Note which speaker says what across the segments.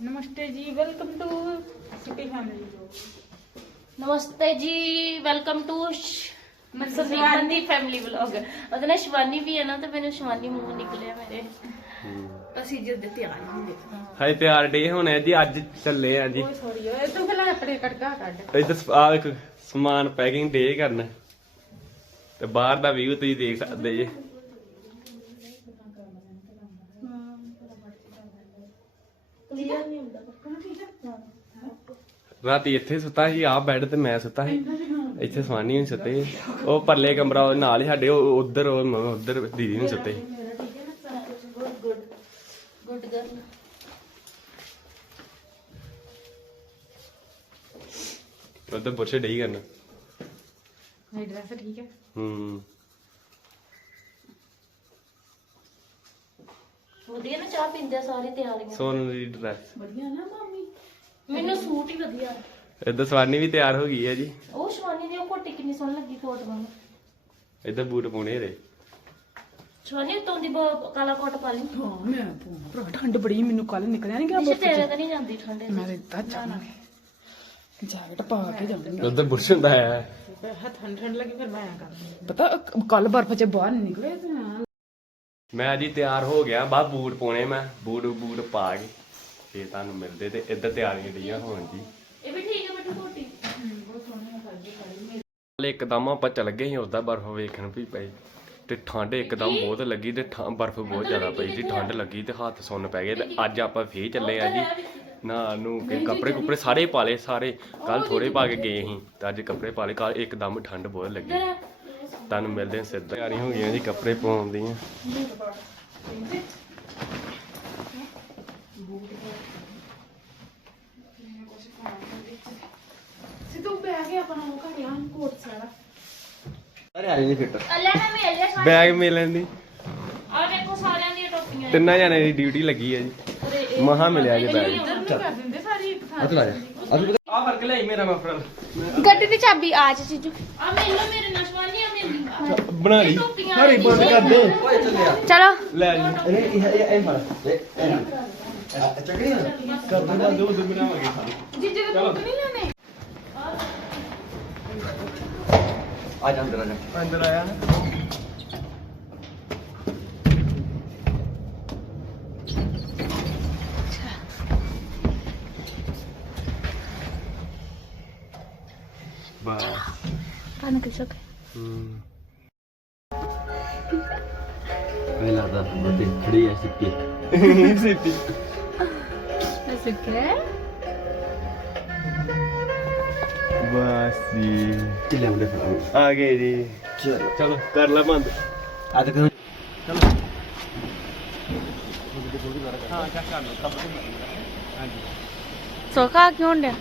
Speaker 1: नमस्ते जी, welcome to city family.
Speaker 2: नमस्ते जी, welcome to Shivani family vlog. मतलब ना शिवानी भी है ना, तो मैंने शिवानी मुंह निकले मेरे। ਅਸੀਂ ਜਦ ਤਿਆਰ ਹੁੰਦੇ
Speaker 3: ਹਾਏ ਤਿਆਰ ਡੇ ਹੋਣੇ ਜੀ ਅੱਜ ਚੱਲੇ ਆ ਜੀ
Speaker 1: ਓਏ ਸੌਰੀ ਓਏ ਤੂੰ ਪਹਿਲਾਂ ਆਪਣੇ ਕੜਕਾ ਕੱਢ।
Speaker 3: ਇੱਧਰ ਆ ਇੱਕ ਸਮਾਨ ਪੈਕਿੰਗ ਡੇ ਕਰਨ ਤੇ ਬਾਹਰ ਦਾ ਵੀਊ ਤੁਸੀਂ ਦੇਖ ਸਕਦੇ ਜੇ। ਰਾਤੀ ਇੱਥੇ ਸੁੱਤਾ ਸੀ ਆ ਬੈੱਡ ਤੇ ਮੈਂ ਸੁੱਤਾ ਸੀ ਇੱਥੇ ਸਵਾਨੀ ਨਹੀਂ ਸੁੱਤੇ ਉਹ ਪਰਲੇ ਕਮਰਾ ਉਹ ਨਾਲ ਹੀ ਸਾਡੇ ਉਧਰ ਉਧਰ ਦੀਦੀ ਨਹੀਂ ਸੁੱਤੇ
Speaker 2: गुड गर्ल।
Speaker 3: ਉਧਰ ਬੁਰਸ਼ ਡਈ ਕਰਨਾ
Speaker 1: ਮੇਰੀ ਡਰੈਸ ਠੀਕ ਹੈ।
Speaker 2: ਵਧੀਆ ਨਾ ਚਾਹ ਪੀਂਦੇ ਆ ਸਾਰੇ ਤਿਆਰੀਆਂ।
Speaker 3: ਸੋਨ ਦੀ ਡਰੈਸ
Speaker 1: ਵਧੀਆ ਨਾ ਮਾਮੀ,
Speaker 2: ਮੈਨੂੰ ਸੂਟ ਹੀ ਵਧੀਆ।
Speaker 3: ਇੱਧਰ ਸਵਾਨੀ ਵੀ ਤਿਆਰ ਹੋ ਗਈ ਹੈ ਜੀ।
Speaker 2: ਉਹ ਸ਼ਿਵਾਨੀ ਦੀ ਉਹ ਕੋਟੀ ਕਿੰਨੀ ਸੋਹਣੀ ਲੱਗੀ ਫੋਟੋ ਨੂੰ।
Speaker 3: ਇੱਧਰ ਬੂਟ ਪਾਉਣੇ ਰੇ
Speaker 2: ਸ਼ਿਵਾਨੀ ਤੋਂ ਦੀ ਕਾਲਾ ਕੋਟ ਪਾ ਲਈ।
Speaker 1: ਹਾਂ ਮੈਂ ਭਰਾ ਠੰਡ ਬੜੀ ਮੈਨੂੰ ਕੱਲ ਨਿਕਲਿਆ ਨਹੀਂ ਗਿਆ।
Speaker 2: ਪਿੱਛੇ ਤੇਰੇ ਤਾਂ ਨਹੀਂ ਜਾਂਦੀ ਠੰਡੇ
Speaker 1: ਮੈਂ ਤਾਂ ਜਾਣਾ ਜੈਕਟ ਪਾ ਕੇ ਜਾਊਂਗੀ।
Speaker 3: ਉਧਰ ਬੁਰਸ਼ ਹੁੰਦਾ ਹੈ
Speaker 1: ਠੰਡ ਲੱਗੀ ਫਿਰ ਮੈਂ ਕਰ ਪਤਾ ਕੱਲ ਬਰਫ ਚ ਬਾਹਰ ਨਹੀਂ ਨਿਕਲੇ ਤੇ
Speaker 3: ਮੈਂ ਜੀ ਤਿਆਰ ਹੋ ਗਿਆ ਬਾਹਰ ਬੂਟ ਪਾਉਣੇ ਮੈਂ ਬੂਟ ਪਾ ਕੇ ਫੇਰ ਤੁਹਾਨੂੰ ਮਿਲਦੇ ਤੇ ਇੱਧਰ ਤਿਆਰੀਆਂ ਡੀਆਂ ਹੋਣ ਜੀ।
Speaker 2: ਇਹ ਵੀ ਠੀਕ ਹੈ ਬੇਟੂ ਕੋਟੀ।
Speaker 3: ਇੱਕਦਮ ਆਪਾਂ ਚੱਲ ਗਏ ਸੀ ਉਦਾਂ ਬਰਫ਼ ਵੇਖਣ ਵੀ ਪਈ ਤੇ ਠੰਡ ਇੱਕਦਮ ਬਹੁਤ ਲੱਗੀ ਤੇ ਬਰਫ਼ ਬਹੁਤ ਜ਼ਿਆਦਾ ਪਈ ਜੀ। ਠੰਡ ਲੱਗੀ ਤੇ ਹੱਥ ਸੁੰਨ ਪੈ ਗਏ ਤੇ ਅੱਜ ਆਪਾਂ ਫੇਰ ਚੱਲੇ ਆ ਜੀ ਨਾ ਨੂੰ ਕੇ ਕੱਪੜੇ ਸਾਰੇ ਪਾ ਲਏ ਸਾਰੇ। ਕੱਲ ਥੋੜੇ ਪਾ ਕੇ ਗਏ ਸੀ ਤੇ ਅੱਜ ਕੱਪੜੇ ਪਾ ਲਏ। ਕੱਲ ਇੱਕਦਮ ਠੰਡ ਬਹੁਤ ਲੱਗੀ। ਤੁਹਾਨੂੰ ਮਿਲਦੇ ਹਾਂ ਸਿੱਧਾ। ਤਿਆਰੀ ਹੋ ਗਈਆਂ ਜੀ ਕੱਪੜੇ ਪਾਉਣ ਦੀਆਂ।
Speaker 1: ਸਿੱਧੂ ਬੈ ਕੇ ਆਪਣਾ ਉਹ ਘੜਿਆ ਕੋਟ ਸਾਰਾ।
Speaker 3: ਅਰੇ ਆ ਨਹੀਂ ਫਿੱਟ
Speaker 2: ਅੱਲਾ ਨਾ ਮਿਲ ਜਾ ਸਾਰੇ।
Speaker 3: ਬੈਗ ਮਿਲਣ ਦੀ
Speaker 2: ਆ ਦੇਖੋ ਸਾਰਿਆਂ ਦੀਆਂ ਟੋਪੀਆਂ।
Speaker 3: ਤਿੰਨਾਂ ਜਣੇ ਦੀ ਡਿਊਟੀ ਲੱਗੀ ਹੈ ਜੀ। ਮਹਾ ਮਿਲਿਆ ਜੀ ਬੈਗ।
Speaker 1: ਇੱਧਰ ਨੂੰ ਕਰ ਦਿੰਦੇ ਸਾਰੀ ਇੱਕ ਥਾਂ।
Speaker 3: ਆ ਫਰਕ ਲਈ ਮੇਰਾ ਮਫਰਲ
Speaker 4: ਗੱਡੀ ਦੀ ਚਾਬੀ ਆ ਚ ਚੀਜੂ
Speaker 2: ਆ ਮੈਨੂੰ ਮੇਰੇ ਨਾਲ ਸ਼ਿਵਾਨੀ ਆ ਮੇਰੀ
Speaker 3: ਬਣਾ ਲਈ
Speaker 2: ਟੋਪੀਆਂ
Speaker 3: ਬੰਦ ਕਰ ਦੇ
Speaker 4: ਚਲੋ
Speaker 3: ਲੈ ਜੀ ਕਰ ਦੋ ਉਧਰ ਬਣਾਵਾਂਗੇ ਸਾਰੇ।
Speaker 1: ਜੀਜੇ ਦੇ ਬੂਟ ਨਹੀਂ ਲੈਣੇ।
Speaker 3: ਆ ਜਾ ਅੰਦਰ ਆਇਆ ਬਸ
Speaker 4: ਕਾਨੂੰ ਕਿਸੋ
Speaker 3: ਨਹੀਂ ਲੱਗਦਾ ਬਤੇ ਖੜੀ ਐ ਸਿੱਪੀ ਸਿੱਪੀ
Speaker 4: ਐਸੇ ਕਿ
Speaker 3: ਬਸ ਜੀ ਚੱਲੇ ਹੁੰਦੇ ਆ ਗਏ ਜੀ। ਚਲੋ ਕਰ ਲੈ ਬੰਦ ਆ ਤੇ ਚਲੋ ਹਾਂ ਚੱਕ ਕਰ ਲਓ ਹਾਂਜੀ
Speaker 4: ਸੋਖਾ ਕਿਉਂ ਹੁੰਦਿਆ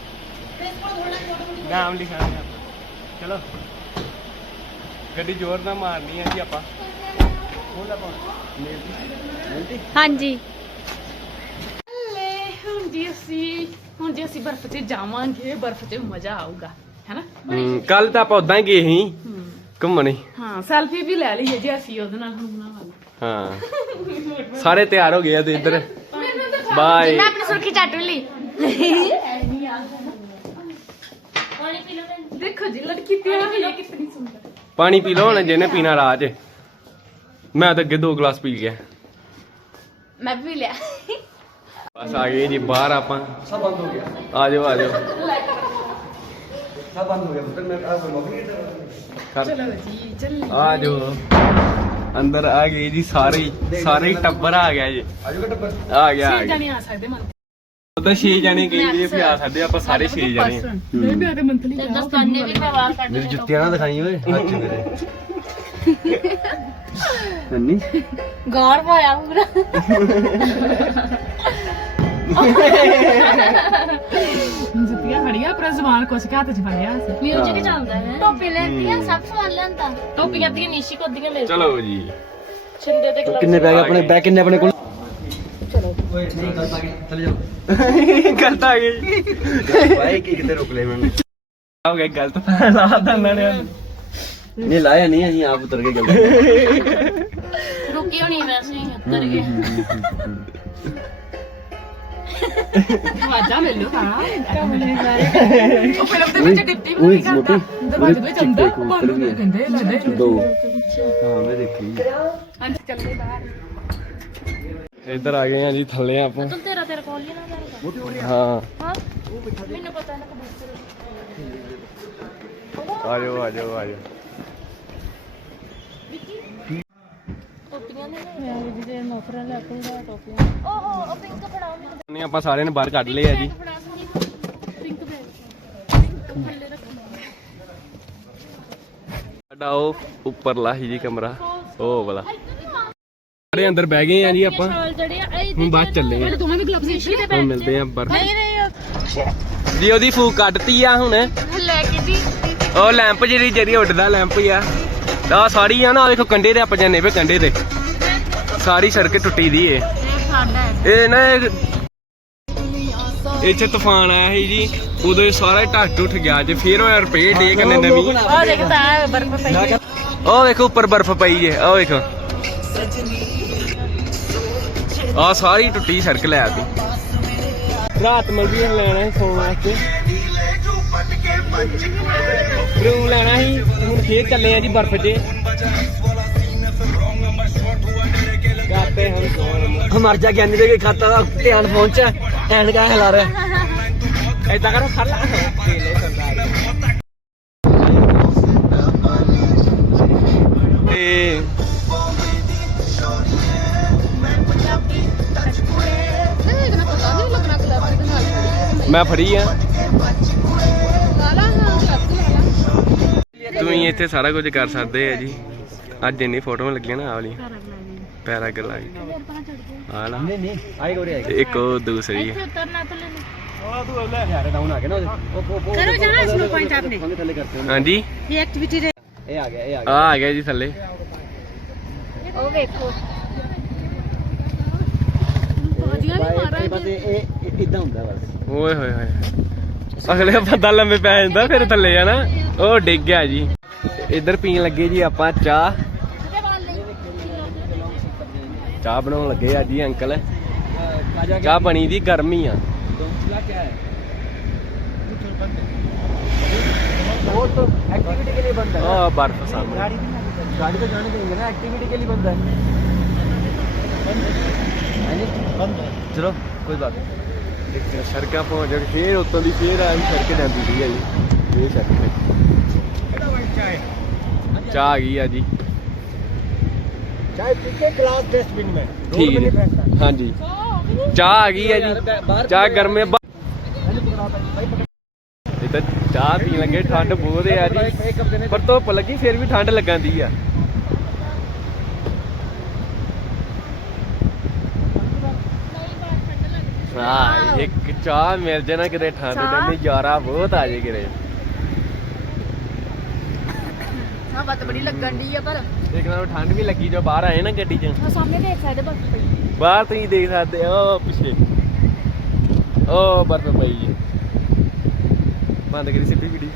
Speaker 3: ਨਾਮ ਲਿਖਾਣਾ ਹੈ ਆਪਾਂ। ਚਲੋ ਗੱਡੀ ਜ਼ੋਰ ਨਾਲ ਮਾਰਨੀ ਹੈ ਜੀ ਆਪਾਂ। ਉਹ ਲਾ ਪਾਉਣਾ
Speaker 4: ਹਾਂਜੀ
Speaker 1: ਹੁਣ ਜੀ ਅਸੀਂ ਬਰਫ਼ 'ਚ ਜਾਵਾਂਗੇ। ਬਰਫ਼ 'ਚ ਮਜ਼ਾ ਆਊਗਾ ਹੈਨਾ।
Speaker 3: ਕੱਲ ਤਾਂ ਆਪਾਂ ਉਦਾਂ ਹੀ ਗਏ ਸੀ ਘੁੰਮਣ।
Speaker 1: ਹਾਂ ਸੈਲਫੀ ਵੀ ਲੈ ਲਈਏ ਜੀ ਅਸੀਂ ਉਹਦੇ ਨਾਲ ਹੁਣ ਬਣਾਵਾਂਗੇ।
Speaker 3: ਹਾਂ ਸਾਰੇ ਤਿਆਰ ਹੋ ਗਏ ਆ ਤੇ ਇੱਧਰ ਬਾਏ।
Speaker 4: ਮੈਂ ਆਪਣੀ ਸੁਰਖੀ ਚੱਟ ਲਈ
Speaker 2: ਪਾਣੀ ਪੀ ਲਓ ਭੈਣ।
Speaker 1: ਦੇਖੋ ਜੀ ਲੜਕੀ ਤਿਆਰ ਹੋਈ ਹੈ ਕਿੰਨੀ ਸੁੰਦਰ।
Speaker 3: ਪਾਣੀ ਪੀ ਲਓ ਹੁਣ ਜਿਹਨੇ ਪੀਣਾ ਰਾਹ 'ਚ। ਮੈਂ ਤਾਂ ਅੱਗੇ 2 ਗਲਾਸ ਪੀ ਗਿਆ।
Speaker 4: ਮੈਂ ਵੀ ਲਿਆ
Speaker 3: ਬਸ ਆ ਗਏ ਜੀ ਬਾਹਰ ਆਪਾਂ। ਸਭ ਬੰਦ ਹੋ ਗਿਆ। ਆ ਜਾਓ ਆ ਜਾਓ ਸਭ ਬੰਦ ਹੋ ਗਿਆ ਪੁੱਤਰ। ਮੈਂ
Speaker 1: ਚਲੋ ਜੀ ਚੱਲ
Speaker 3: ਆ ਜਾਓ ਅੰਦਰ ਆ ਗਏ ਜੀ ਸਾਰੇ ਹੀ ਟੱਬਰ ਆ ਗਿਆ ਜੀ। ਆ ਗਿਆ
Speaker 1: ਜਾਣੇ ਆ ਸਕਦੇ ਮਨ
Speaker 3: ਉਹਦਾ 6 ਜਣੇ ਕਹਿੰਦੇ ਵੀ ਆ ਸਕਦੇ ਆਪਾਂ ਸਾਰੇ 6 ਜਣੇ।
Speaker 1: ਨਹੀਂ ਮੈਂ ਤੇ ਮੰਥਲੀ
Speaker 2: ਤੇ ਦਸਤਾਨੇ ਵੀ ਮੈਂ ਬਾਹਰ ਕੱਢ
Speaker 3: ਮੇਰੀ ਜੁੱਤੀਆਂ ਨਾ ਦਿਖਾਈ ਓਏ ਹੱਥ ਮੇਰੇ ਨੰਨੀ
Speaker 4: ਗੌਰ ਪਾਇਆ ਪੂਰਾ
Speaker 1: ਜੁੱਤੀਆਂ ਫੜੀਆਂ ਪਰ ਜ਼ਬਾਨ ਕੁਛ ਹੱਥ 'ਚ ਫੜਿਆ ਸੀ।
Speaker 2: ਮਿਊਜ਼ਿਕ ਚੱਲਦਾ ਹੈ।
Speaker 4: ਟੋਪੀ ਲੈਂਦੀਆਂ ਸਭ ਸਵਾਲ ਲੈਂਦਾ
Speaker 2: ਟੋਪੀਆਂ ਦੀਆਂ ਨੀਸ਼ੀ ਕੋਦੀਆਂ ਮੇਰੇ
Speaker 3: ਚਲੋ ਜੀ
Speaker 2: ਛਿੰਦੇ ਤੇ ਗਲਵਸ।
Speaker 3: ਕਿੰਨੇ ਪੈ ਗਏ ਆਪਣੇ ਬੈਗ ਕਿੰਨੇ ਆਪਣੇ ਕੋਲ। ਚਲੋ ਓਏ ਨਹੀਂ ਗਲਤ ਆ ਗਈ ਚਲੇ ਜਾਓ ਗਲਤ ਆ ਗਈ ਭਾਈ ਕੀ ਕਿਤੇ ਰੁਕ ਲੈ ਮੈਨੂੰ ਹੋ ਗਿਆ ਗਲਤ ਲਾ ਦੰਨਾਂ ਨੇ ਨਹੀਂ ਲਾਇਆ ਨਹੀਂ ਅਸੀਂ ਆਪ ਉਤਰ ਕੇ ਗਏ
Speaker 2: ਰੁਕੀ ਹੋਣੀ ਵੈਸੇ ਹੀ ਉਤਰ ਗਏ
Speaker 1: ਦਰਵਾਜ਼ਾ ਮੈਨੂੰ ਹਾਂ ਉਹ ਫਿਲਮ ਦੇ ਵਿੱਚ ਡਿਪਟੀ ਵੀ ਨਹੀਂ ਕਰਦਾ ਦਰਵਾਜ਼ੇ ਵਿੱਚ ਅੰਦਰ ਬੰਦ ਨਹੀਂ ਕਹਿੰਦੇ ਲੱਗਦੇ
Speaker 3: ਦੋ ਹਾਂ ਮੈਂ ਦੇਖੀ
Speaker 1: ਹਾਂਜੀ ਚੱਲੇ ਬਾਹਰ
Speaker 3: ਇੱਧਰ ਆ ਗਏ ਆ ਜੀ ਥੱਲੇ ਆਪਾਂ
Speaker 2: ਤੂੰ ਤੇਰਾ ਕੋਲ ਹੀ ਨਾ ਕਰਦਾ
Speaker 3: ਹਾਂ
Speaker 2: ਹਾਂ ਮੈਨੂੰ ਪਤਾ ਨਾ ਕਬੂਤਰ
Speaker 3: ਆ ਜਾਓ ਆ ਜਾਓ ਆ ਜਾਓ
Speaker 2: ਟੋਪੀਆਂ ਨੇ ਜਿਹਦੇ ਨੌਕਰਾਂ ਲੈ ਕੇ ਦਾ ਟੋਪੀਆਂ ਉਹ ਪਿੰਕ ਫੜਾਓ ਮੈਨੂੰ
Speaker 3: ਨਹੀਂ ਆਪਾਂ ਸਾਰਿਆਂ ਨੇ ਬਾਹਰ ਕੱਢ ਲਏ ਆ ਜੀ
Speaker 2: ਫੜਾ ਸੰਦੀਪ ਪਿੰਕ ਬੈਗ ਥੱਲੇ ਰੱਖੋ
Speaker 3: ਸਾਡਾ ਉਹ ਉੱਪਰਲਾ ਹੀ ਜੀ ਕਮਰਾ ਉਹ ਵਾਲਾ ਸਾਰੇ ਅੰਦਰ ਬਹਿ ਗਏ ਆ ਜੀ ਆਪਾਂ
Speaker 2: ਸ਼ਾਲ ਜੜੇ ਆ ਇਹ
Speaker 3: ਹੁਣ ਬਾਅਦ ਚੱਲੇ ਆ
Speaker 2: ਦੋਵੇਂ ਵੀ ਗਲਵਸ ਇਸ਼ੀ ਦੇ
Speaker 3: ਹੁਣ ਮਿਲਦੇ ਆ ਬਰਫ
Speaker 2: ਨਹੀਂ ਨਹੀਂ
Speaker 3: ਜੀ ਉਹਦੀ ਫੂਕ ਕੱਢਤੀ ਆ ਹੁਣ
Speaker 2: ਲੈ ਕੇ ਦੀ
Speaker 3: ਉਹ ਲੈਂਪ ਜਿਹੜੀ ਉੱਡਦਾ ਲੈਂਪ ਹੀ ਆ ਆ ਸਾਰੀ ਆ ਨਾ ਦੇਖੋ ਕੰਡੇ ਤੇ ਆਪਾਂ ਜਾਂਦੇ ਪਏ ਕੰਡੇ ਤੇ ਸਾਰੀ ਸੜਕ ਟੁੱਟੀ ਦੀ ਏ ਇਹ ਨਾ ਇੱਥੇ ਤੂਫਾਨ ਆਇਆ ਸੀ ਜੀ ਉਦੋਂ ਇਹ ਸਾਰਾ ਢੱਕ ਟੁੱਟ ਗਿਆ ਜੇ ਫੇਰ ਹੋਇਆ ਰਿਪੇਅਰ ਡੇ ਕਰਨੇ ਨਵੀਂ
Speaker 2: ਉਹ ਦੇਖਦਾ ਬਰਫ ਪਈ
Speaker 3: ਉਹ ਵੇਖੋ ਉੱਪਰ ਬਰਫ ਪਈ ਜੇ ਉਹ ਵੇਖੋ ਆ ਸਾਰੀ ਟੁੱਟੀ ਸੜਕ ਲੈ ਆਤੀ ਰਾਤ ਮਲਦੀ ਲੈਣਾ ਸੀ ਸੌਣ ਵਾਸਤੇ ਰੂਮ ਲੈਣਾ ਸੀ ਹੁਣ ਫੇਰ ਚੱਲੇ ਆ ਜੀ ਬਰਫ 'ਚ ਕਾਤੇ ਹੁਣ ਮਰ ਜਾ ਗਿਆਨੀ ਦੇ ਖਾਤਾ ਦਾ ਧਿਆਨ ਪਹੁੰਚਾ ਐਂਡ ਕਾ ਹਿਲਾ ਰਿਹਾ ਐਦਾਂ ਕਰੋ ਖੜ ਲਾ ਤੇ ਮੈਂ ਫੜੀ ਆ ਤੁਸੀਂ ਇੱਥੇ ਸਾਰਾ ਕੁਝ ਕਰ ਸਕਦੇ ਆ ਜੀ ਅੱਜ ਇੰਨੀ ਫੋਟੋਆਂ ਲੱਗੀਆਂ ਨਾ ਆ ਵਾਲੀ ਪੈਰਾਗਲਾਈਡ ਆ ਲਾ ਇੱਕ ਉਹ ਦੂਸਰੀ ਹੈ
Speaker 2: ਉਤਰਨਾ ਥੱਲੇ
Speaker 4: करो जाना स्नो पॉइंट आपने
Speaker 3: ਹਾਂਜੀ
Speaker 4: ये एक्टिविटी रे
Speaker 3: ਆ ਗਿਆ ਜੀ ਥੱਲੇ
Speaker 2: ਉਹ ਵੇਖੋ
Speaker 1: ਵਧੀਆ ਨਹੀਂ ਮਾਰਾ
Speaker 5: ਬਸ ਇਹ ਇਦਾਂ ਹੁੰਦਾ ਬਸ
Speaker 3: ਓਏ ਹੋਏ ਹੋਏ ਅਗਲੇ ਬੰਦਾ ਲੰਮੇ ਪੈ ਜਾਂਦਾ ਫਿਰ ਥੱਲੇ ਆ ਨਾ ਉਹ ਡਿੱਗ ਗਿਆ ਜੀ ਇੱਧਰ ਪੀਣ ਲੱਗੇ ਜੀ ਆਪਾਂ ਚਾਹ ਬਣਾਉਣ ਲੱਗੇ ਆ ਜੀ ਅੰਕਲ ਚਾਹ ਬਣੀ ਦੀ ਗਰਮੀ ਆ
Speaker 5: क्या है वो तो एक्टिविटी के लिए बनता है
Speaker 3: ਆ ਬਰਫ ਸਾਹਮਣੇ
Speaker 5: गाड़ी तो जाने देंगे ना एक्टिविटी के लिए बनता है
Speaker 3: ਚਲੋ ਕੋਈ ਬਾਤ ਨਹੀਂ ਇੱਕ ਸੜਕਾਂ ਪਹੁੰਚ ਜਾ ਫੇਰ ਉੱਤੋਂ ਦੀ ਫੇਰ ਆ ਸੜਕ ਜਾਂਦੀ ਸੀ ਆ ਜੀ ਇਹ ਸੜਕ ਤੇ ਚਾਹ ਆ ਗਈ ਆ ਜੀ
Speaker 5: चाय पी के ग्लास डस्टबिन में
Speaker 3: ਠੀਕ ਹੈ ਹਾਂਜੀ ਚਾਹ ਆ ਗਈ ਆ ਜੀ ਚਾਹ ਗਰਮੇ ਇਹ ਤਾਂ ਚਾਹ ਪੀਣ ਲੱਗੇ ਠੰਡ ਬਹੁਤ ਆ ਜੀ ਪਰ ਧੁੱਪ ਲੱਗੀ ਫਿਰ ਵੀ ਠੰਡ ਲੱਗਾਂਦੀ ਆ ਹਾਂ ਇੱਕ ਚਾਹ ਮਿਲ ਜੇ ਨਾ ਕਿਤੇ ਠੰਡ ਦੇ ਨਜ਼ਾਰਾ ਬਹੁਤ ਆ ਜੇ ਕਿਤੇ
Speaker 4: हवा तो बड़ी लगन दी है पर
Speaker 3: ਇੱਕ ਨਾਲ ਠੰਡ ਵੀ ਲੱਗੀ ਜੋ ਬਾਹਰ ਆਏ ਨਾ ਗੱਡੀ 'ਚ
Speaker 4: सामने देख सकते बर्फ पई
Speaker 3: ਬਾਹਰ ਤੁਸੀਂ ਦੇਖ ਸਕਦੇ ਹੋ ਪਿੱਛੇ ਉਹ ਬਰਫ ਪਈ ਜੀ ਬੰਦ ਕਰੀ ਸਿੱਧੀ ਵੀਡੀਓ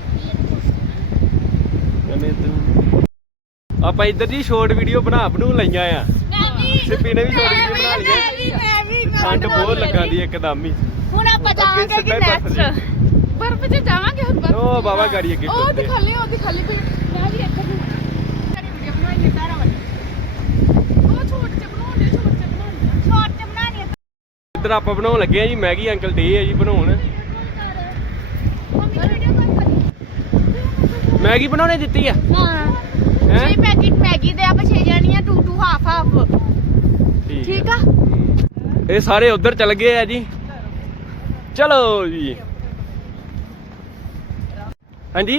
Speaker 3: ਕਹਿੰਦੇ ਤੂੰ ਆਪਾਂ ਇੱਧਰ ਦੀ ਸ਼ਾਰਟ ਵੀਡੀਓ ਬਣਾ ਲਈਆਂ ਆ ਸਿੱਪੀ ਨੇ ਵੀ ਸ਼ਾਰਟ ਵੀਡੀਓ ਬਣਾ ਲਈਆਂ ਠੰਡ ਬਹੁਤ ਲੱਗਾਂਦੀ ਇੱਕਦਮ ਹੀ
Speaker 4: ਹੁਣ ਆਪਾਂ ਜਾਵਾਂਗੇ ਕਿ ਨੈਕਸਟ
Speaker 1: ਬਰਫ 'ਚ ਜਾਵਾਂਗੇ ਹੁਣ ਬਰਫ
Speaker 3: ਉਹ ਬਾਬਾ ਗਾੜੀ ਅੱਗੇ
Speaker 1: ਉਹ ਦਿਖਾ ਲਈ ਕੋਈ ਮੈਂ ਵੀ ਇੱਥੇ ਸਾਡੀ ਵੀਡੀਓ ਬਣਾਈ ਸਾਰਾ ਵਾਲਾ ਉਹ ਛੋਟ ਚ ਬਣਾਉਣੀ
Speaker 3: ਇੱਧਰ ਆਪਾਂ ਬਣਾਉਣ ਲੱਗੇ ਆ ਜੀ ਮੈਗੀ ਅੰਕਲ ਡੇ ਆ ਜੀ ਬਣਾਉਣ ਮੈਗੀ ਬਣਾਉਣੇ ਦਿੱਤੀ ਆ
Speaker 4: ਹਾਂ
Speaker 3: ਹੈ
Speaker 4: पैकेट मैगी दे आप 6 जानियां 2 हाफ हाफ ठीक आ
Speaker 3: ਇਹ ਸਾਰੇ ਉਧਰ ਚਲ ਗਏ ਆ ਜੀ ਚਲੋ ਜੀ ਹਾਂਜੀ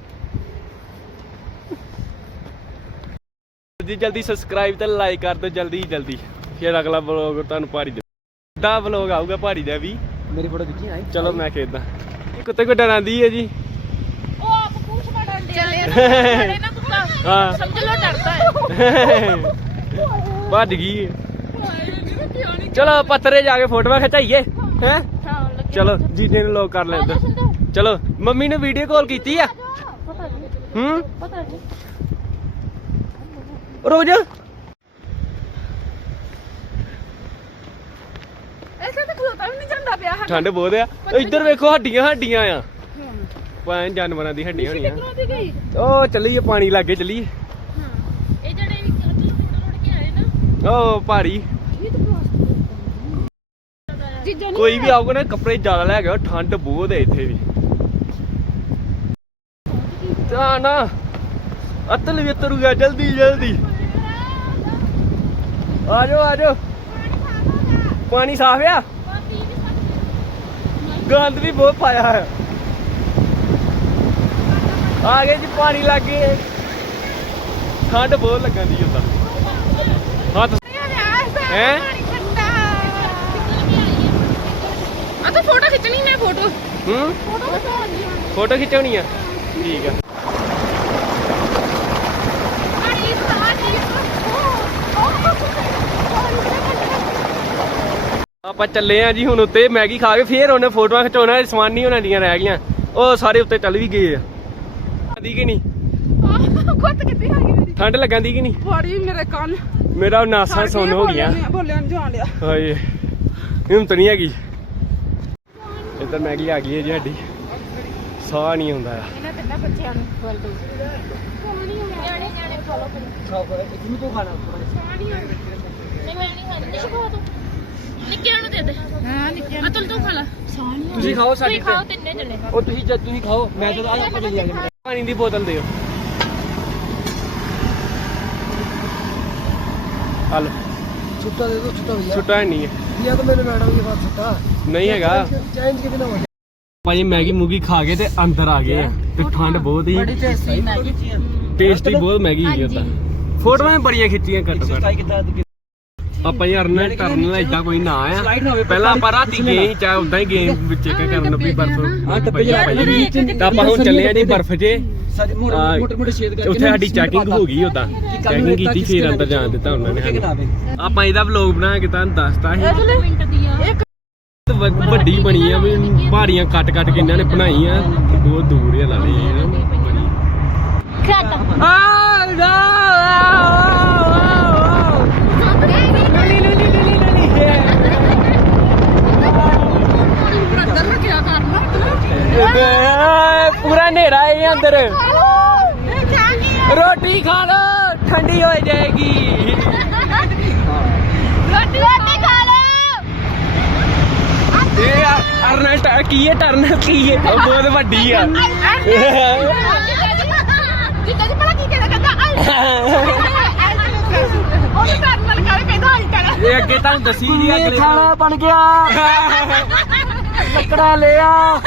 Speaker 3: ਜਲਦੀ ਸਬਸਕ੍ਰਾਈਬ ਤੇ ਲਾਈਕ ਕਰ ਦਿਓ ਜਲਦੀ ਫਿਰ ਅਗਲਾ ਵਲੌਗ ਤੁਹਾਨੂੰ ਭਾਰੀ ਦਾ ਵਲੌਗ ਆਊਗਾ ਭਾਰੀ ਦਾ ਵੀ
Speaker 5: मेरी फोटो दिखी आई
Speaker 3: ਚਲੋ ਮੈਂ ਖੇਡਦਾ ਕੁੱਤੇ ਕੋ ਡਰਾਂਦੀ ਹੈ ਜੀ
Speaker 2: ਉਹ ਆਪ ਕੁਛ ਮਾਰਨ ਦੇ ਚੱਲੇ ਨਾ ਕੁੱਤਾ
Speaker 3: ਹਾਂ
Speaker 2: ਸਮਝ ਲੋ ਡਰਦਾ ਹੈ
Speaker 3: ਭੱਜ ਗਈ ਚਲੋ ਪੱਤਰੇ ਜਾ ਕੇ ਫੋਟੋਆਂ ਖਿਚਾਈਏ ਹੈ ਚਲੋ ਜੀਜੇ ਨੂੰ ਲੋਕ ਕਰ ਲੈ ਇੱਧਰ ਚਲੋ ਮੰਮੀ ਨੇ ਵੀਡੀਓ ਕਾਲ ਕੀਤੀ ਆ ਹੂੰ
Speaker 2: ਪਤਾ ਨਹੀਂ
Speaker 3: ਰੋਜ਼
Speaker 1: ਐਸਾ ਤਾਂ ਖਲੋਤਾ ਵੀ ਨਹੀਂ ਜਾਂਦਾ ਪਿਆ
Speaker 3: ਠੰਡ ਬਹੁਤ ਆ ਇੱਧਰ ਵੇਖੋ ਹੱਡੀਆਂ ਆ ਪਾਣ ਜਾਨਵਰਾਂ ਦੀ ਹੱਡੀਆਂ ਹੋਣੀਆਂ
Speaker 1: ਗਈ
Speaker 3: ਉਹ ਚੱਲੀਏ ਪਾਣੀ ਲਾਗੇ ਚੱਲੀਏ
Speaker 2: ਇਹ ਜਿਹੜੇ ਵੀ ਰੋੜ ਕੇ ਆਏ ਨਾ
Speaker 3: ਉਹ ਪਹਾੜੀ ਕੋਈ ਵੀ ਆਊਗਾ ਨਾ ਕੱਪੜੇ ਜ਼ਿਆਦਾ ਲੈ ਕੇ ਆਓ ਠੰਡ ਬਹੁਤ ਹੈ ਇੱਥੇ ਵੀ ਤਾਂ ਨਾ ਅਤਲ ਵੀ ਉਤਰੂਗਾ ਜਲਦੀ ਆ ਜਾਓ ਪਾਣੀ ਸਾਫ ਆ ਗੰਦ ਵੀ ਬਹੁਤ ਪਾਇਆ ਹੈ ਆ ਗਏ ਜੀ ਪਾਣੀ ਲੱਗੇ ਠੰਡ ਬਹੁਤ ਲੱਗਣ ਦੀ ਹੁੰਦਾ ਹੱਥ ਹੈ
Speaker 1: ਆ ਤਾਂ ਫੋਟੋ ਖਿੱਚਣੀ ਮੈਂ ਫੋਟੋ
Speaker 3: ਫੋਟੋ ਖਿਚਾਉਣੀ ਆ ਠੀਕ ਆ ਆਪਾਂ ਚੱਲੇ ਆ ਜੀ ਹੁਣ ਉੱਤੇ ਮੈਗੀ ਖਾ ਕੇ ਫੇਰ ਉਹਨੇ ਫੋਟੋਆਂ ਖਿਚਾਉਣਾ ਸਮਾਨ ਨਹੀਂ ਉਹਨਾਂ ਦੀਆਂ ਰਹਿ ਗਈਆਂ ਉਹ ਸਾਰੇ ਉੱਤੇ ਚੱਲ ਵੀ ਗਏ ਆ ਦੀ ਕਿ ਨਹੀਂ
Speaker 1: ਖੁੱਤ ਕਿੱਥੇ ਆ ਗਈ ਮੇਰੀ
Speaker 3: ਠੰਡ ਲੱਗਣ ਦੀ ਕਿ ਨਹੀਂ
Speaker 1: ਬੜੀ ਮੇਰੇ ਕੰਨ
Speaker 3: ਮੇਰਾ ਨਾਸਾਂ ਸੁੰਨ ਹੋ ਗਈਆਂ
Speaker 1: ਬੋਲਿਆ ਨਹੀਂ ਜਾਣ ਲਿਆ
Speaker 3: ਹਾਏ ਹਿੰਮਤ ਨਹੀਂ ਹੈਗੀ ਇੱਧਰ ਮੈਗੀ ਆ ਗਈ ਹੈ ਜੀ ਸਾਡੀ ਸਾਹ ਨਹੀਂ ਆਉਂਦਾ ਆ
Speaker 1: ਇਹਨਾਂ ਤਿੰਨਾਂ ਬੱਚਿਆਂ ਨੂੰ ਖਵਾਲ ਦੋ
Speaker 2: ਨਿਆਣੇ ਖਾ ਲਓ
Speaker 5: इसमें तो खाना
Speaker 2: ਨਹੀਂ ਮੈਂ ਨਹੀਂ ਖਾਣੀ ਨਿਸ਼ੂ ਖਾ ਤੂੰ ਨਿੱਕਿਆਂ ਨੂੰ ਦੇ ਦੇ
Speaker 1: ਹਾਂ ਨਿੱਕੇ
Speaker 2: ਅਤਲ ਤੂੰ ਖਾ ਲੈ
Speaker 5: ਤੁਸੀਂ ਖਾਓ
Speaker 2: ਤੁਸੀਂ ਖਾਓ ਤਿੰਨੇ ਜਣੇ
Speaker 5: ਉਹ ਤੁਸੀਂ ਖਾਓ ਮੈਂ ਤਾਂ ਆ ਆਪਾਂ ਲੈ ਜਾਵਾਂਗੇ
Speaker 3: ਪਾਣੀ ਦੀ ਬੋਤਲ ਦਿਓ ਹਲ
Speaker 5: छुट्टा दे दो छुट्टा भैया
Speaker 3: ਛੁੱਟਾ ਨਹੀਂ ਹੈ
Speaker 5: या तो मेरे मैडम के पास छुट्टा
Speaker 3: ਨਹੀਂ ਹੈਗਾ
Speaker 5: चेंज कितने हो
Speaker 3: ਭਾਜੀ ਮੈਗੀ ਮੂਗੀ ਖਾ ਕੇ ਤੇ ਅੰਦਰ ਆ ਗਏ ਆ ਤੇ ਠੰਡ ਬਹੁਤ ਹੀ
Speaker 1: ਟੇਸਟੀ ਮੈਗੀ
Speaker 3: ਟੇਸਟੀ ਬਹੁਤ ਮੈਗੀ ਹੀ ਹੁੰਦਾ ਫੋਟੋਆਂ ਬੜੀਆਂ ਖਿੱਚੀਆਂ ਘੱਟੋ ਘੱਟ
Speaker 5: कितना
Speaker 3: ਆਪਾਂ ਯਾਰ ਨਾ ਟਰਨ ਨਾਲ ਇਦਾਂ ਕੋਈ ਨਾ ਆ ਪਹਿਲਾਂ ਆਪਾਂ ਰਾਤੀ ਗਏ ਚਾਹੇ ਉਦਾਂ ਹੀ ਗਏ ਵਿੱਚ ਚੈੱਕ ਕਰਨ ਵੀ ਬਰਫ਼ ਪਈ ਆ ਤਾਂ ਆਪਾਂ ਹੁਣ ਚੱਲੇ ਆ ਜੀ ਬਰਫ਼ 'ਚ
Speaker 5: मोटे छेद
Speaker 3: ਉੱਥੇ ਸਾਡੀ ਚੈਕਿੰਗ ਹੋ ਗਈ ਉਦਾਂ ਚੈਕਿੰਗ ਕੀਤੀ ਫਿਰ ਅੰਦਰ ਜਾਣ ਦਿੱਤਾ ਉਹਨਾਂ ਨੇ ਸਾਨੂੰ। ਆਪਾਂ ਇਹਦਾ ਵਲੌਗ ਬਣਾ ਕੇ ਤੁਹਾਨੂੰ ਦੱਸਤਾ ਸੀ
Speaker 2: ਮਿੰਟ ਦੀ ਆ
Speaker 3: ਵੱਡੀ ਬਣੀ ਆ ਵੀ ਪਹਾੜੀਆਂ ਕੱਟ ਕੇ ਇਹਨਾਂ ਨੇ ਬਣਾਈ ਆ ਬਹੁਤ ਦੂਰ ਆ ਨਾਲੇ ਪੂਰਾ ਹਨੇਰਾ ਹੈ ਅੰਦਰ ਰੋਟੀ ਖਾ ਲੋ ਠੰਡੀ ਹੋ ਜਾਏਗੀ
Speaker 4: ਰੋਟੀ ਖਾ ਲਓ
Speaker 3: ਇਹ ਅਰਨਲ ਕੀ ਹੈ ਟਰਨ ਕੀ ਹੈ ਉਹ ਬਹੁਤ ਵੱਡੀ ਆ
Speaker 4: ਜਿੱਦਾਂ ਜੀ ਪਤਾ ਕੀ ਕਹਿੰਦਾ ਉਹ ਤਾਂ ਨਾਲ ਕਰ ਕਹਿੰਦਾ ਹਾਈ ਕਰ
Speaker 3: ਇਹ ਅੱਗੇ ਤੁਹਾਨੂੰ ਦੱਸੀ ਨਹੀਂ ਅਗਲੇ
Speaker 5: खाना बन गया लकड़ा ले आ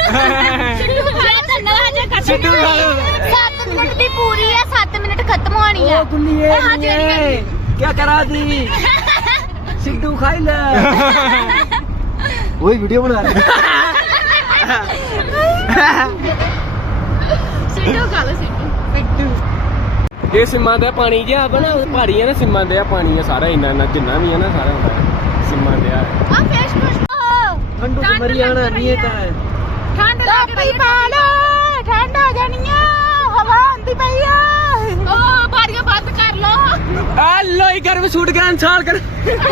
Speaker 3: ਸਿੱਧੂ
Speaker 4: 7 ਮਿੰਟ ਦੀ ਪੂਰੀ ਹੈ 7 ਮਿੰਟ ਖਤਮ ਹੋਣੀ ਹੈ
Speaker 5: गुल्ली
Speaker 4: हाँ जी, हाँ जी।
Speaker 5: क्या करा दी सिद्धू खाई ले वही वीडियो बना रहे
Speaker 1: ਸਿੱਟੂ ਖਾ ਲਓ ਸਿੱਟੂ
Speaker 3: ਇਹ ਸਿੰਮਾਂ ਦਾ ਪਾਣੀ ਜਿਹਾ ਆ ਨਾ ਪਹਾੜੀਆਂ ਨਾ ਸਿੰਮਾਂ ਦਾ ਪਾਣੀ ਆ ਸਾਰਾ ਇੰਨਾ ਜਿੰਨਾ ਵੀ ਆ ਨਾ ਸਾਰਾ ਹੁੰਦਾ ਸਿੰਮਾਂ ਦਾ
Speaker 4: ਆ ਫੇਸ ਵਾਸ਼
Speaker 5: ठंडू से मरी आना नहीं है
Speaker 1: ਠੰਡ ਲੱਗ ਰਹੀ
Speaker 4: ਪਾ ਲੋ ਠੰਡ ਹੋ ਜਾਣੀ ਆ ਹਵਾ ਆਉਂਦੀ ਪਈ ਆ
Speaker 1: ਓ ਬਾਰੀਆਂ ਬੰਦ ਕਰ ਲੋ
Speaker 3: ਆ ਲੋਈ ਕਰ ਵੀ ਸ਼ੂਟ ਕਰਾਂ ਸਾਲ ਕਰ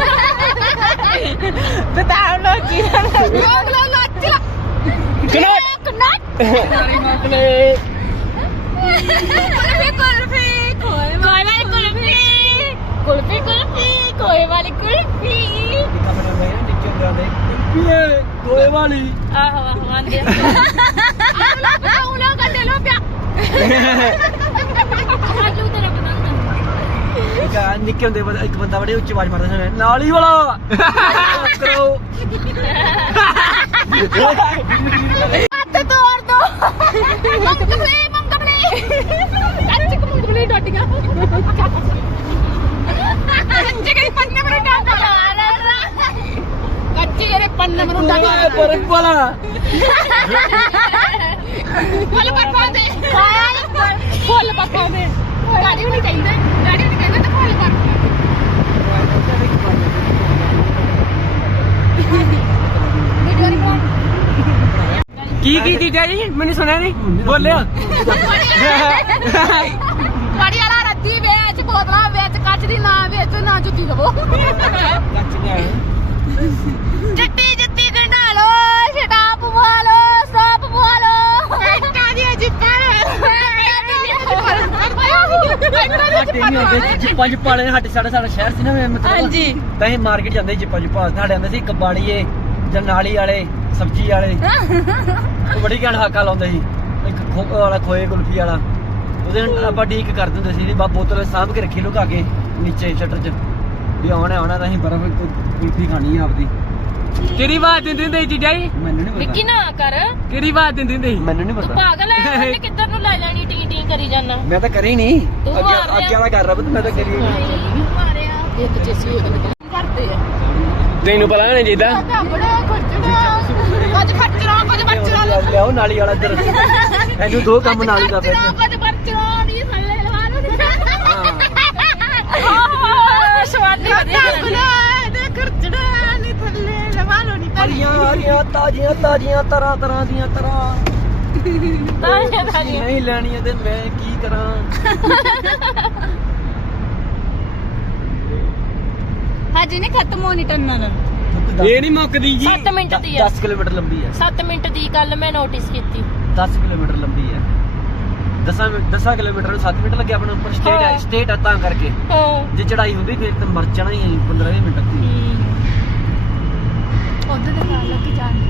Speaker 4: ਬਤਾਓ ਲੋ ਕੀ ਲੋਕ ਲੋ ਲੱਚ ਲਾ
Speaker 3: ਕਨਟ
Speaker 4: ਕਨਟ
Speaker 3: ਮਾਕਲੇ
Speaker 4: ਕੁਲਫੀ ਕੋਈ ਵਾਲੀ ਕੁਲਫੀ ਕੋਈ ਵਾਲੀ ਕੁਲਫੀ
Speaker 5: गोए वाली
Speaker 2: ਆਹੋ ਆਹੋ ਆਂਦੇ
Speaker 4: ਬਤਾਓ ਲੋ ਗੱਡੇ ਲੋ ਪਿਆ
Speaker 2: ਆਜੂ ਤੇਰਾ ਪਤੰਗ
Speaker 5: निक्के होंदे एक बंदा बड़े उच्ची आवाज मारदा है नाली वाला करो
Speaker 4: ਹੱਥ ਤੋੜ ਦੋ ਮੰਗਬਲੇ ਕੱਚ ਮੰਗਬਲੇ ਡਾਟੀਆਂ ਕੱਚੇ ਕੇ ਪੰਨੇ ਮਰ ਡਾਟਾ ਕੱਚੇ ਜਿਹੜੇ ਪੰਨੇ ਮਰ ਡਾਟਾ
Speaker 5: पर वाला
Speaker 4: ਫੁੱਲ ਪੱਪਾ ਦੇ ਫੁੱਲ ਪੱਪਾ ਦੇ ਗਾੜੀ ਨਹੀਂ ਕਹਿੰਦੇ ਤਾਂ ਫੁੱਲ ਪੱਪਾ ਵੀਡੀਓ ਰਿਕਾਰਡ
Speaker 3: ਕੀ ਚੀਜ਼ਾਂ ਜੀ ਮੈਨੂੰ ਸੁਣਿਆ ਨਹੀਂ ਬੋਲਿਆ
Speaker 4: ਗਾੜੀ ਵਾਲਾ ਰੱਦੀ ਵੇਚ ਬੋਤਲਾਂ ਵੇਚ ਕੱਚ ਦੀ ਨਾ ਵੇਚੋ ਨਾ ਜੁੱਤੀ ਦਵੋ ਚਿੱਟੀ ਜੁੱਤੀ ਗੰਢਾ ਲੋ ਸ਼ਟਾਪ ਪਵਾ ਲੋ ਸਟਾਪ ਪਵਾ ਲੋ ਐਟਾ ਦੀ ਜਿੱਪਾਂ
Speaker 5: ਹੱਟੇ ਨਹੀਂ ਹੁੰਦੇ ਜਿੱਪਾਂ ਜੁੱਪਾਂ ਵਾਲੇ ਹੱਟ ਸਾਡਾ ਸ਼ਹਿਰ ਸੀ ਨਾ ਮਤਲਬ
Speaker 4: ਹਾਂਜੀ
Speaker 5: ਤਾਂ ਅਸੀਂ ਮਾਰਕੀਟ ਜਾਂਦੇ ਸੀ ਜਿੱਪਾਂ ਜੁੱਪਾਂ ਸਾਡੇ ਆਉਂਦੇ ਸੀ ਕਬਾੜੀਏ ਜਾਂ ਨਾਲੀ ਵਾਲੇ ਸਬਜ਼ੀ ਵਾਲੇ ਉਹ ਬੜੀ ਘੈਂਟ ਹਾਕਾ ਲਾਉਂਦੇ ਸੀ ਇੱਕ ਵਾਲਾ ਖੋਏ ਕੁਲਫੀ ਵਾਲਾ ਉਹਦੇ ਨਾਲ ਆਪਾਂ ਡੀਕ ਕਰ ਦਿੰਦੇ ਸੀ ਬਾ ਬੋਤਲ ਸਾਂਭ ਕੇ ਰੱਖੀ ਲੁਕਾ ਕੇ ਨੀਚੇ ਸ਼ਟਰ 'ਚ ਵੀ ਆਉਣਾ ਤਾਂ ਅਸੀਂ ਬਰਫ਼ ਕੁਲਫੀ ਖਾਣੀ ਆ ਆਪਦੀ
Speaker 1: ਕਿਹੜੀ ਆਵਾਜ਼ ਦਿੰਦੇ ਹੁੰਦੇ ਜੀਜਾ ਜੀ
Speaker 5: ਮੈਨੂੰ ਨਹੀਂ
Speaker 2: ਵਿੱਕੀ ਨਾ ਕਰ
Speaker 1: ਕਿਹੜੀ ਆਵਾਜ਼ ਦਿੰਦੇ ਹੁੰਦੇ
Speaker 5: ਮੈਨੂੰ ਨਹੀਂ
Speaker 2: ਤੂੰ
Speaker 5: ਪਤਾ
Speaker 2: ਪਾਗਲ ਹੈ ਉਹਨੇ ਕਿੱਧਰ ਨੂੰ ਲੈ ਜਾਣੀ ਟੀ ਟੀ ਕਰੀ ਜਾਣਾ
Speaker 5: ਮੈਂ ਤਾਂ ਕਰੀ ਨਹੀਂ
Speaker 2: ਤੂੰ
Speaker 5: ਅੱਗੇ
Speaker 2: ਮਾਰ ਰਿਹਾ।
Speaker 5: ਅੱਗੇ ਵਾਲਾ ਕਰ ਰਿਹਾ ਪਰ ਮੈਂ ਤਾਂ ਕਰੀ ਨਹੀਂ
Speaker 2: ਮਾਰਿਆ ਇੱਕ ਚੇਸੀ ਹੋ ਗਈ ਕਰਦੇ ਆ
Speaker 1: ਤੈਨੂੰ ਪਤਾ ਨਹੀਂ ਜਿੱਦਾਂ
Speaker 4: ਬੜਾ ਖਰਚਣਾ ਕੁਝ ਖਰਚਣਾ ਕੁਝ ਖਰਚਣਾ
Speaker 5: ਲਿਆਓ ਨਾਲੀ ਵਾਲਾ ਇੱਧਰ ਇਹਨੂੰ ਦੋ ਕੰਮ ਨਾਲੀ ਦਾ ਫਿਰ
Speaker 4: ਕੁਝ ਖਰਚਣਾ ਨਹੀਂ ਥੱਲੇ ਲਵਾ ਲੋ
Speaker 2: ਸਵਾਦੀ ਵਧੀਆ
Speaker 4: ਦੇ ਖਰਚਣਾ ਨਹੀਂ ਥੱਲੇ ਲਵਾ ਲੋ ਨਹੀਂ
Speaker 5: ਹਰੀਆਂ ਹਰੀਆਂ ਤਾਜ਼ੀਆਂ ਤਰ੍ਹਾਂ ਦੀਆਂ ਤਰ੍ਹਾਂ ਨਹੀਂ ਲੈਣੀਆਂ ਤੇ ਮੈਂ ਕੀ ਕਰਾਂ
Speaker 4: ਹਾਜੀ ਨੇ ਖਤਮ ਹੋਣੀ ਟੰਨਾਂ
Speaker 1: ਇਹ ਨਹੀਂ ਮੁੱਕਦੀ ਜੀ
Speaker 2: 7 ਮਿੰਟ ਦੀ ਆ
Speaker 5: 10 ਕਿਲੋਮੀਟਰ ਲੰਬੀ ਹੈ
Speaker 2: 7 ਮਿੰਟ ਦੀ ਗੱਲ ਮੈਂ ਨੋਟਿਸ ਕੀਤੀ
Speaker 5: 10 ਕਿਲੋਮੀਟਰ ਲੰਬੀ ਹੈ 10 ਕਿਲੋਮੀਟਰ ਨੂੰ 7 ਮਿੰਟ ਲੱਗੇ ਆਪਣਾ ਉੱਪਰ
Speaker 2: ਹਾਂ।
Speaker 5: ਸਟੇਟ ਹੈ ਤਾਂ ਕਰਕੇ
Speaker 2: ਹਾਂ
Speaker 5: ਜੇ ਚੜਾਈ ਹੁੰਦੀ ਫਿਰ ਤਾਂ ਮਰ ਜਾਣਾ ਹੀ 15-20 ਮਿੰਟ ਤੱਕ
Speaker 4: ਉਧਰ ਦੇ ਨਾਲ ਲੱਗ ਜਾਣ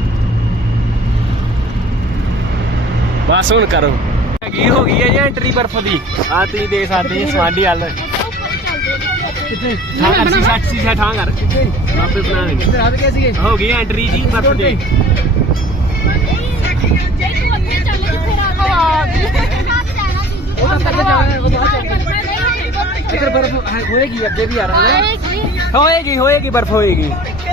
Speaker 1: ਬਸ ਹੁਣ ਕਰੋ ਕੀ ਹੋ ਗਈ ਹੈ ਜੀ ਐਂਟਰੀ ਬਰਫ ਦੀ ਆ ਤੁਸੀਂ ਦੇ ਸਕਦੇ ਜੀ ਸਵਾਡੀ ਹੱਲ
Speaker 5: ਕਿੱਥੇ
Speaker 1: ਠਾਂ ਕਰ ਸੀ ਠਾਂ ਕਰ ਆਪੇ ਬਣਾ ਲੈਣੀ
Speaker 5: ਇੱਧਰ ਆ ਗਏ ਸੀਗੇ
Speaker 1: ਹੋ ਗਈ ਐਂਟਰੀ ਜੀ ਬਰਫ ਦੀ
Speaker 5: ਉਹ ਤਾਂ ਥੱਲੇ ਜਾਣਾ ਉਹ ਤਾਂ ਇੱਧਰ ਬਰਫ਼ ਹੋਏਗੀ ਅੱਗੇ ਵੀ ਆ ਰਹਾ ਹੈ
Speaker 1: ਹੋਏਗੀ ਬਰਫ ਹੋਏਗੀ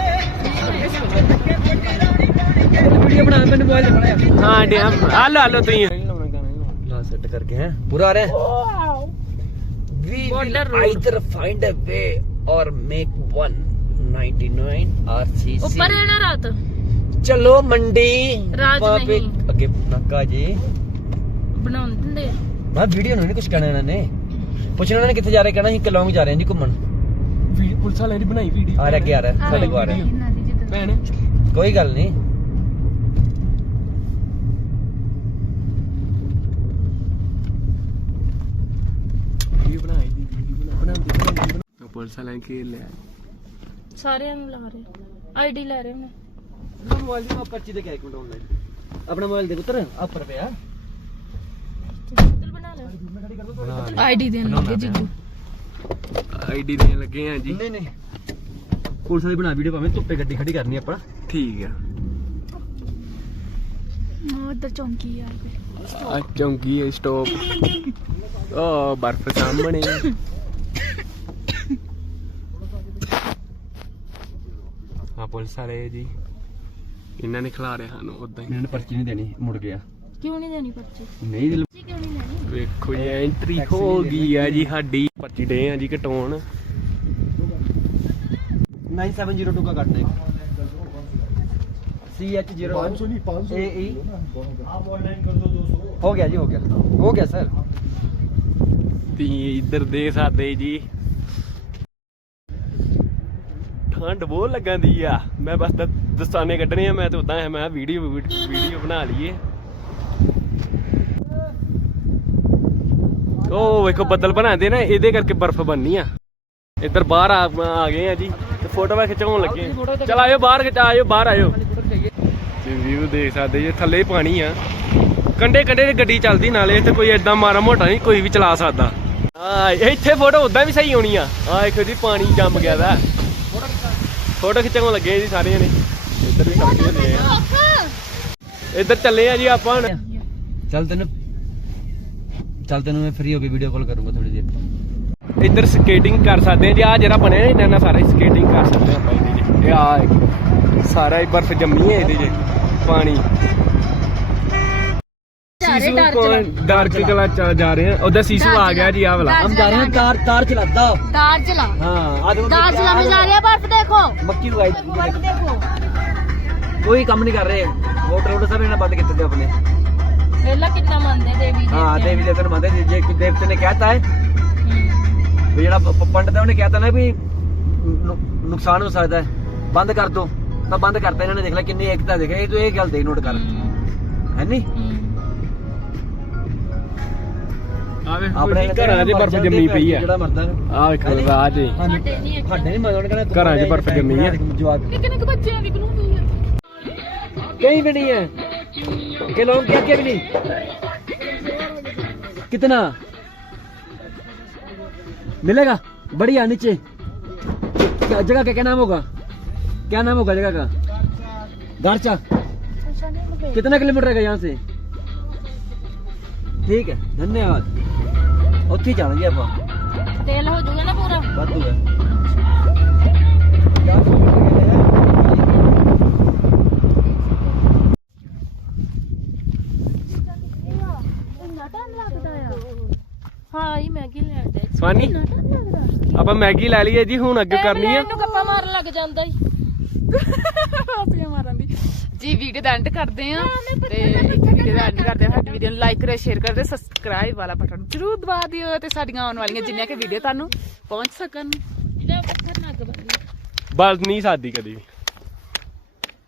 Speaker 5: ਵੀਡੀਓ ਬਣਾ ਮੈਨੂੰ ਮੋਬਾਈਲ ਤੇ ਬਣਾਇਆ
Speaker 1: ਹਾਂ ਡੈਮ ਆਲੋ ਤੁਸੀਂ
Speaker 5: ਲਾ ਸੈੱਟ ਕਰਕੇ ਹੈ ਪੂਰਾ ਆ ਰਿਹਾ we will either find a way or make 199 RCC
Speaker 2: ਉੱਪਰ ਹੈ ਨਾ ਰਾਤ
Speaker 5: ਚਲੋ ਮੰਡੀ
Speaker 2: ਰਾਜ
Speaker 5: ਵਹਾਂ पे
Speaker 2: ਨਹੀਂ।
Speaker 5: ਅੱਗੇ ਨੱਕਾ ਜੀ
Speaker 2: ਬਣਾਉਣ ਦਿੰਦੇ ਆ
Speaker 5: ਮੈਂ ਵੀਡੀਓ ਨੂੰ ਨਹੀਂ ਕੁਝ ਕਹਿਣਾ ਇਹਨਾਂ ਨੇ ਪੁੱਛਣਾ ਇਹਨਾਂ ਨੇ ਕਿੱਥੇ ਜਾ ਰਹੇ ਕਹਿਣਾ ਅਸੀਂ ਕਲੌਂਗ ਜਾ ਰਹੇ ਹਾਂ ਜੀ ਘੁੰਮਣ
Speaker 1: ਪੁਲਿਸ ਵਾਲੇ ਦੀ ਬਣਾਈ ਵੀਡੀਓ
Speaker 5: ਆ ਰਿਹਾ ਅੱਗੇ ਆ ਰਿਹਾ ਸਾਡੇ ਕੋਲ ਆ ਰਿਹਾ
Speaker 1: ਭੈਣ
Speaker 5: ਕੋਈ ਗੱਲ ਨਹੀਂ
Speaker 1: ਵੀਡੀਓ ਬਣਾਈ ਦੀ ਬਣਾਉਂਦੀ ਪੁਲਿਸ ਵਾਲੇ ਕੇ ਲਿਆ
Speaker 2: ਸਾਰਿਆਂ ਨੂੰ ਲਾ ਰਹੇ ਆਈਡੀ ਲੈ ਰਹੇ ਨੇ
Speaker 5: ਮੋਬਾਈਲ ਦੀ ਪਰਚੀ ਦੇ ਕੇ ਇੱਕ ਮਿੰਟ ਆਨਲਾਈਨ ਆਪਣਾ ਮੋਬਾਈਲ ਦੇ ਪੁੱਤਰ ਉੱਪਰ ਪਿਆ
Speaker 2: ਚੱਲ ਬਣਾ ਲੈ
Speaker 4: ਆਈਡੀ ਦੇਣ ਲੱਗੇ ਜੀਜੂ
Speaker 1: ਆਈਡੀ ਦੇਣ ਲੱਗੇ ਆ ਜੀ
Speaker 5: ਨਹੀਂ ਪੁਲਿਸ ਵਾਲੀ ਬਣਾ ਵੀਡੀਓ ਭਾਵੇਂ ਧੁੱਪੇ ਗੱਡੀ ਖੜੀ ਕਰਨੀ ਆਪਾਂ
Speaker 1: ਠੀਕ ਆ
Speaker 4: ਉਧਰ ਚੌਂਕੀ ਆ
Speaker 1: ਆ ਚੌਂਕੀ ਹੈ ਸਟਾਪ ਓ ਬਰਫ ਸਾਹਮਣੇ ਆ ਪੁਲਿਸ ਵਾਲੇ ਜੀ ਇਹਨਾਂ ਨੇ ਖਿਲਾ ਰਹੇ ਹਨ ਉਦਾਂ ਹੀ
Speaker 5: ਇਹਨਾਂ ਨੇ ਪਰਚੀ ਨਹੀਂ ਦੇਣੀ ਮੁੜ ਗਿਆ
Speaker 2: ਕਿਉਂ ਨਹੀਂ ਦੇਣੀ ਪਰਚੀ
Speaker 5: ਨਹੀਂ ਦਿਲ
Speaker 2: ਕਿਉਂ ਨਹੀਂ ਲੈਣੀ
Speaker 1: ਵੇਖੋ ਜੀ ਐਂਟਰੀ ਹੋ ਗਈ ਆ ਜੀ ਸਾਡੀ ਪਰਚੀ ਡੇ ਆ ਜੀ ਕਟਾਉਣ
Speaker 5: 9702 का काटना है CH01 AE हो गया जी हो गया सर
Speaker 1: ਤੁਸੀਂ ਇੱਧਰ ਦੇ ਸਕਦੇ ਜੀ ਠੰਡ ਬਹੁਤ ਲੱਗਾਂਦੀ ਆ ਮੈਂ ਬਸ ਦਸਤਾਨੇ ਕੱਢਣੇ ਆ ਮੈਂ ਤੇ ਉਦਾਂ ਮੈਂ ਵੀਡੀਓ ਬਣਾ ਲਈਏ ਉਹ ਵੇਖੋ ਬੱਦਲ ਬਣਾਉਂਦੇ ਨਾ ਇਹਦੇ ਕਰਕੇ ਬਰਫ਼ ਬਣਨੀ ਆ ਇੱਧਰ ਬਾਹਰ ਆ ਗਏ ਆ ਜੀ ਤੇ ਫੋਟੋਆਂ ਖਿਚਾਉਣ ਲੱਗੇ ਚਲ ਆਇਓ ਬਾਹਰ ਆਇਓ ਤੇ ਵੀਊ ਦੇਖ ਸਕਦੇ ਜੀ ਥੱਲੇ ਹੀ ਪਾਣੀ ਆ ਕੰਡੇ ਤੇ ਗੱਡੀ ਚੱਲਦੀ ਨਾਲੇ ਇੱਥੇ ਕੋਈ ਏਦਾਂ ਮਾਰਾ ਮੋਟਾ ਨਹੀਂ ਕੋਈ ਵੀ ਚਲਾ ਸਕਦਾ ਹਾਂ ਇੱਥੇ ਫੋਟੋ ਉਦਾਂ ਵੀ ਸਹੀ ਆਉਣੀ ਆ ਦੇਖੋ ਜੀ ਪਾਣੀ ਜੰਮ ਗਿਆ ਦਾ ਫੋਟੋ ਖਿਚਾਉਣ ਲੱਗੇ ਜੀ ਸਾਰਿਆਂ ਨੇ ਇੱਧਰ ਵੀ ਕਰਦੇ ਹੁੰਦੇ ਆ ਇੱਧਰ ਚੱਲੇ ਆ ਜੀ ਆਪਾਂ ਹੁਣ
Speaker 5: ਚੱਲ ਤੈਨੂੰ ਮੈਂ ਫ੍ਰੀ ਹੋ ਕੇ ਵੀਡੀਓ ਕਾਲ ਕਰੂੰਗਾ ਥੋੜੀ ਦੇਰ
Speaker 1: ਇੱਧਰ ਸਕੇਟਿੰਗ ਕਰ ਸਕਦੇ ਆ ਜੀ ਆ ਜਿਹੜਾ ਬਣਿਆ ਇਹਨਾਂ ਨਾਲ ਸਾਰਾ ਸਕੇਟਿੰਗ ਕਰ ਸਕਦੇ ਆ ਆਪਾਂ ਇਹਦੇ 'ਚ ਇਹ ਆ ਸਾਰਾ ਹੀ ਬਰਫ਼ ਜੰਮੀ ਹੈ ਇਹਦੇ 'ਚ ਪਾਣੀ डार्क कलर जा रहे हैं उधर सीसू आ गया जी आ वाला
Speaker 5: हम जा रहे हैं तार चलाता
Speaker 4: दार चला
Speaker 5: हाँ
Speaker 4: दार चला में जा रहे हैं बर्फ देखो
Speaker 5: मक्की उगाई
Speaker 4: बर्फ देखो
Speaker 5: कोई काम नहीं कर रहे वोटर सब इन्हें बंद किए थे अपने
Speaker 2: ਵੇਲਾ ਕਿੰਨਾ ਮੰਨਦੇ ਦੇਵੀ
Speaker 5: हाँ देवी देवता मानते जे देवते ने कहता है भी जेड़ा पंडित है उन्हें कहता ना भी नुकसान हो सकता है ਬੰਦ ਕਰ ਦੋ ਤਾਂ ਬੰਦ ਕਰਤਾ ਇਹਨਾਂ ਨੇ। ਦੇਖ ਲੈ ਕਿੰਨੀ ਏਕਤਾ ਦੇਖੇ ਤੂੰ, ਇਹ ਗੱਲ ਦੇਖ ਨੋਟ ਕਰ ਹੈ ਨੀ।
Speaker 1: ਆਪਣੇ ਘਰਾਂ 'ਚ ਬਰਫ਼ ਜੰਮੀ ਪਈ ਆ।
Speaker 5: ਜਿਹੜਾ ਮਰਦਾ
Speaker 1: ਆ ਵੇਖੋ ਰਾਜ ਏ।
Speaker 2: ਸਾਡੇ ਨਹੀਂ
Speaker 5: ਸਾਡੇ ਨਹੀਂ ਮਜ਼ਾ ਆਉਣਾ
Speaker 1: ਘਰਾਂ 'ਚ ਬਰਫ਼ ਜੰਮੀ ਆ।
Speaker 5: ਜਵਾਕ
Speaker 4: ਕਿੰਨੇ ਕੁ ਬੱਚਿਆਂ ਦੀ ਬਣਾਉਂਦੀ ਹੈ
Speaker 5: कहीं भी नहीं है कि लोग क्या क्या भी नहीं। कितना मिलेगा? बढ़िया नीचे जगह का क्या नाम होगा? क्या नाम होगा जगह का? गारचा। कितना किलोमीटर है यहाँ से? ठीक है धन्यवाद। उत्थे जाना जी आप
Speaker 2: ਤੇਲ ਹੋ ਜਾਊਗਾ ਨਾ ਪੂਰਾ।
Speaker 5: वादू है।
Speaker 2: ਹਾਂ ਇਹ ਮੈਗੀ ਲੈ ਆਦੇ
Speaker 1: ਸਵਾਨੀ ਆਪਾਂ ਮੈਗੀ ਲੈ ਲਈਏ ਜੀ, ਹੁਣ ਅੱਗੇ ਕਰਨੀ ਆ।
Speaker 2: ਇਹਨੂੰ ਗੱਪਾਂ ਮਾਰਨ ਲੱਗ ਜਾਂਦਾ ਈ।
Speaker 4: ਹਾਸੀਆਂ ਮਾਰਨ ਦੀ ਜੀ। ਵੀਡੀਓ ਦਾ ਐਂਡ ਕਰਦੇ ਆ ਤੇ ਵੀਡੀਓ ਦਾ ਐਂਡ ਕਰਦੇ ਆ। ਸਾਡੀ ਵੀਡੀਓ ਨੂੰ ਲਾਈਕ ਕਰੇ, ਸ਼ੇਅਰ ਕਰਦੇ, ਸਬਸਕ੍ਰਾਈਬ ਵਾਲਾ ਬਟਨ ਜ਼ਰੂਰ ਦਬਾ ਦਿਓ ਤੇ ਸਾਡੀਆਂ ਆਉਣ ਵਾਲੀਆਂ ਜਿੰਨੀਆਂ ਕਿ ਵੀਡੀਓ ਤੁਹਾਨੂੰ ਪਹੁੰਚ ਸਕਣ।
Speaker 2: ਇਹਦਾ ਪੱਥਰ ਨੱਗ ਬੰਦੀ
Speaker 1: ਬਲ ਨਹੀਂ ਸਾਦੀ ਕਦੀ ਵੀ।